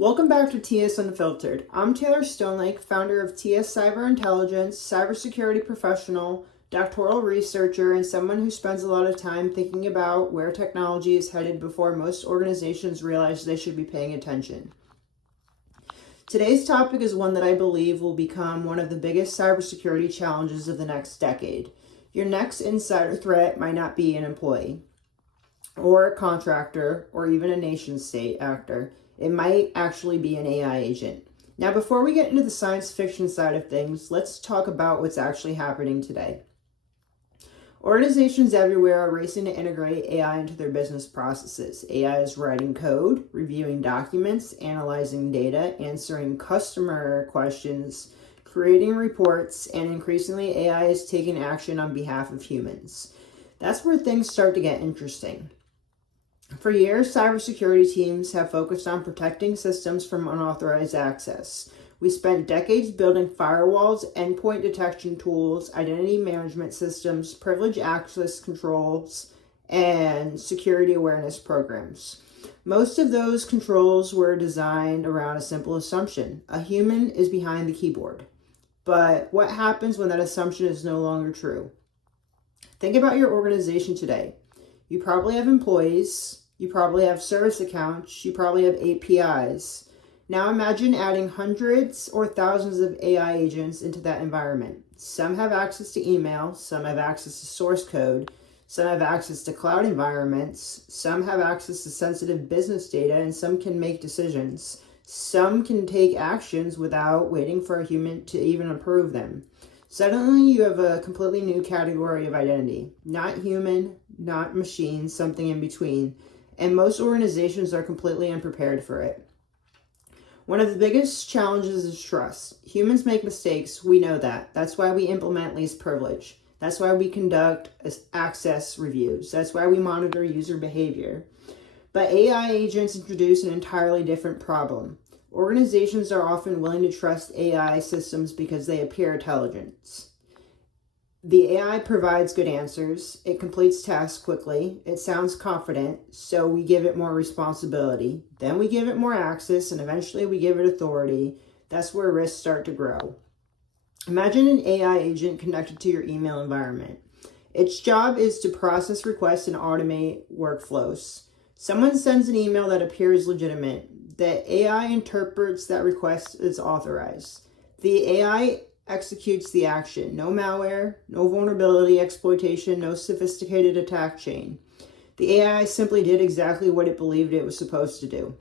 Welcome back to TS Unfiltered. I'm Taylor Stonelake, founder of TS Cyber Intelligence, cybersecurity professional, doctoral researcher, and someone who spends a lot of time thinking about where technology is headed before most organizations realize they should be paying attention. Today's topic is one that I believe will become one of the biggest cybersecurity challenges of the next decade. Your next insider threat might not be an employee, or a contractor, or even a nation state actor. It might actually be an AI agent. Now, before we get into the science fiction side of things, let's talk about what's actually happening today. Organizations everywhere are racing to integrate AI into their business processes. AI is writing code, reviewing documents, analyzing data, answering customer questions, creating reports, and increasingly AI is taking action on behalf of humans. That's where things start to get interesting. For years, cybersecurity teams have focused on protecting systems from unauthorized access. We spent decades building firewalls, endpoint detection tools, identity management systems, privilege access controls, and security awareness programs. Most of those controls were designed around a simple assumption: a human is behind the keyboard. But what happens when that assumption is no longer true? Think about your organization today. You probably have employees, you probably have service accounts, you probably have APIs. Now imagine adding hundreds or thousands of AI agents into that environment. Some have access to email, some have access to source code, some have access to cloud environments, some have access to sensitive business data, and some can make decisions. Some can take actions without waiting for a human to even approve them. Suddenly, you have a completely new category of identity. Not human, not machine, something in between. And most organizations are completely unprepared for it. One of the biggest challenges is trust. Humans make mistakes, we know that. That's why we implement least privilege. That's why we conduct access reviews. That's why we monitor user behavior. But AI agents introduce an entirely different problem. Organizations are often willing to trust AI systems because they appear intelligent. The AI provides good answers, it completes tasks quickly, it sounds confident, so we give it more responsibility. Then we give it more access, and eventually we give it authority. That's where risks start to grow. Imagine an AI agent connected to your email environment. Its job is to process requests and automate workflows. Someone sends an email that appears legitimate. The AI interprets that request as authorized. The AI executes the action. No malware, no vulnerability exploitation, no sophisticated attack chain. The AI simply did exactly what it believed it was supposed to do.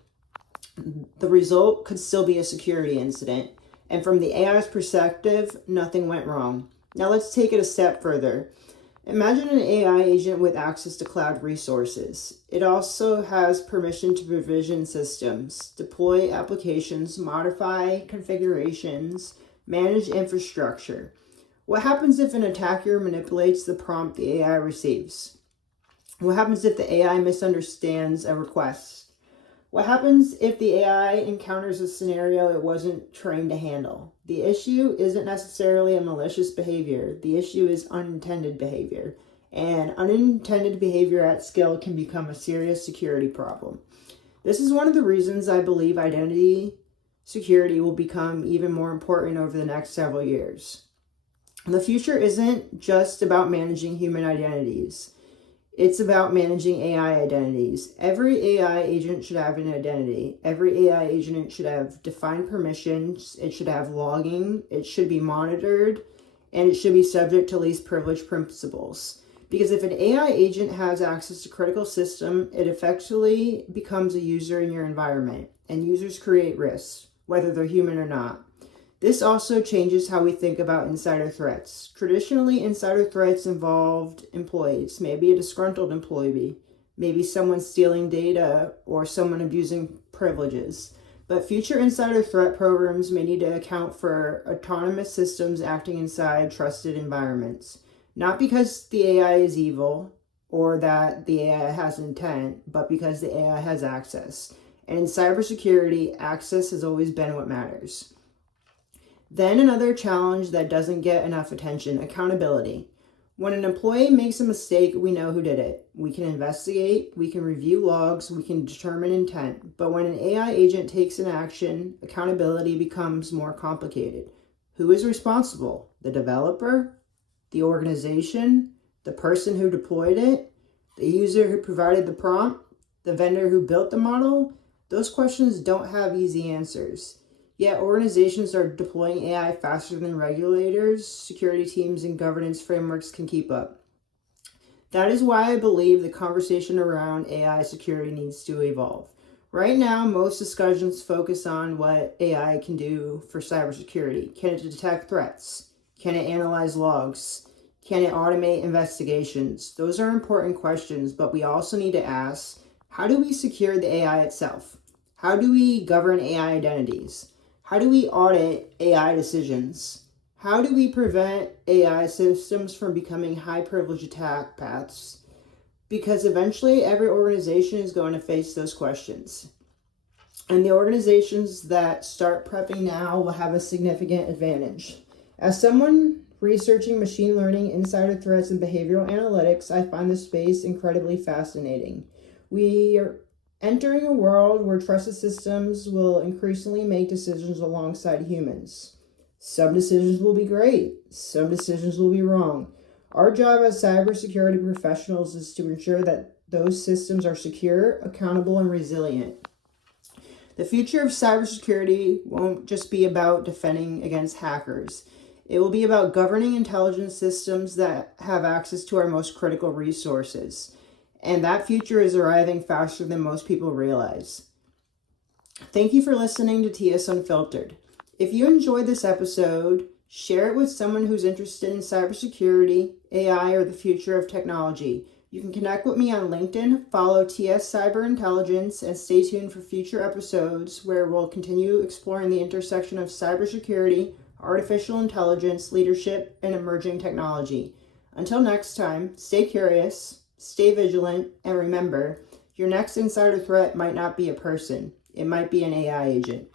The result could still be a security incident, and from the AI's perspective, nothing went wrong. Now let's take it a step further. Imagine an AI agent with access to cloud resources. It also has permission to provision systems, deploy applications, modify configurations, manage infrastructure. What happens if an attacker manipulates the prompt the AI receives? What happens if the AI misunderstands a request? What happens if the AI encounters a scenario it wasn't trained to handle? The issue isn't necessarily a malicious behavior. The issue is unintended behavior. And unintended behavior at scale can become a serious security problem. This is one of the reasons I believe identity security will become even more important over the next several years. The future isn't just about managing human identities. It's about managing AI identities. Every AI agent should have an identity. Every AI agent should have defined permissions. It should have logging. It should be monitored. And it should be subject to least privilege principles. Because if an AI agent has access to critical system, it effectively becomes a user in your environment. And users create risks, whether they're human or not. This also changes how we think about insider threats. Traditionally, insider threats involved employees, maybe a disgruntled employee, maybe someone stealing data or someone abusing privileges. But future insider threat programs may need to account for autonomous systems acting inside trusted environments. Not because the AI is evil or that the AI has intent, but because the AI has access. And in cybersecurity, access has always been what matters. Then another challenge that doesn't get enough attention: accountability. When an employee makes a mistake, we know who did it. We can investigate, we can review logs, we can determine intent. But when an AI agent takes an action, accountability becomes more complicated. Who is responsible? The developer? The organization? The person who deployed it? The user who provided the prompt? The vendor who built the model? Those questions don't have easy answers. Yet organizations are deploying AI faster than regulators, security teams, and governance frameworks can keep up. That is why I believe the conversation around AI security needs to evolve. Right now, most discussions focus on what AI can do for cybersecurity. Can it detect threats? Can it analyze logs? Can it automate investigations? Those are important questions, but we also need to ask, how do we secure the AI itself? How do we govern AI identities? How do we audit AI decisions? How do we prevent AI systems from becoming high-privilege attack paths? Because eventually every organization is going to face those questions. And the organizations that start prepping now will have a significant advantage. As someone researching machine learning, insider threats, and behavioral analytics, I find this space incredibly fascinating. We are entering a world where trusted systems will increasingly make decisions alongside humans. Some decisions will be great, some decisions will be wrong. Our job as cybersecurity professionals is to ensure that those systems are secure, accountable, and resilient. The future of cybersecurity won't just be about defending against hackers. It will be about governing intelligence systems that have access to our most critical resources. And that future is arriving faster than most people realize. Thank you for listening to TS Unfiltered. If you enjoyed this episode, share it with someone who's interested in cybersecurity, AI, or the future of technology. You can connect with me on LinkedIn, follow TS Cyber Intelligence, and stay tuned for future episodes where we'll continue exploring the intersection of cybersecurity, artificial intelligence, leadership, and emerging technology. Until next time, stay curious, stay vigilant, and remember, your next insider threat might not be a person. It might be an AI agent.